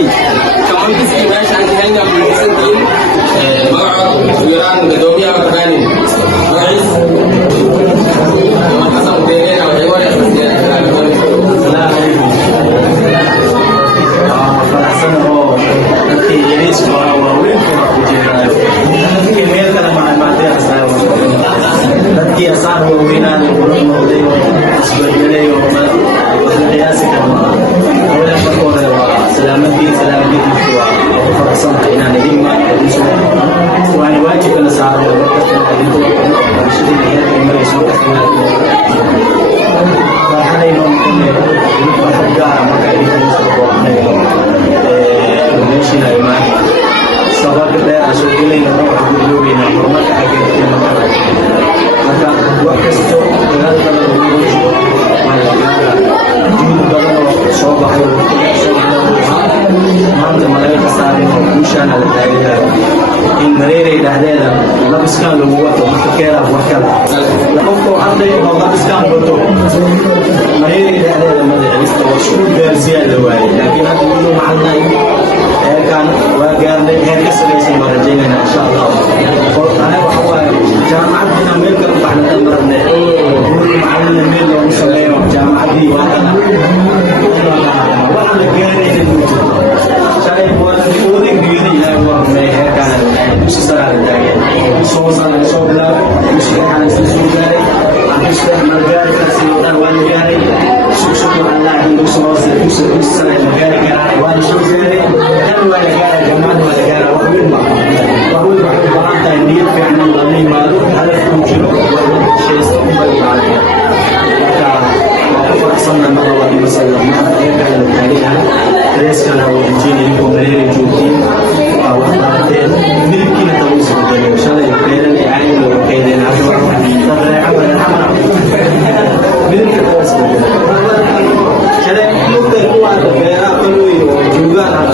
yi kamar biski na shi an ta hanyar bulbisan din ma'a yuran da domin ya maka gane wa'is kamar kasan da ya yana wajen wani asasiya da ɗaliban dadkii asaan waaweynaan noqday isbeddelay oo qiyaasi kama haween marka hore waa salaamadii waa ku faraxsanahay inaan idin maadaiso waana waajibkana saaran sabab dheer aan soo gelayna waxaan ku joogayna horumarka xaggeeda marka wax kasto dagaalkana lagu jiro maalagaara juhud badan oo soo baxay maanta malaga ka saarin oo guushaana la taageerayo in mareeray dhexdeeda labiskaan lagu wato marka keeraa wax kale qofkoo arday oo labiskaan wato mareeray dhexdeeda madaxista waa isku gaarsiyaa la waayay laakiin hadda wuxuu macalnahay كان وقال لي هيك سلسلة مرجعنا إن شاء الله. قلت أنا وحوار جامعتنا ملك بعد أمرنا. معلم ملك ومسلم جامعتي وأنا وأنا جاري جدود. شايف وأنا بقولك بيدي لا والله هيك أنا مش سهل دايم. صوصنا شغلة مش كان سلسلة. مش مجال كسيرنا وأنا جاري. شكرا الله عندك صوص مش سهل جاري وأنا شو جاري. ولا قال جمال ولا قال وهو بعض النية في عن الله ما له هذا المشروع شيء استقبل عليه فأحسن مرة وإن سلم ما يقال التاريخ ليس كان هو الجيل يكون غير جوتي أو أخبارتين ملكي نتوسط بالله شاء الله يكيد الإعانة ويكيد العشرة تبرع عبر الحمرة ملكي نتوسط بالله كذا يقدر هو على البيع قلوي وجوغان على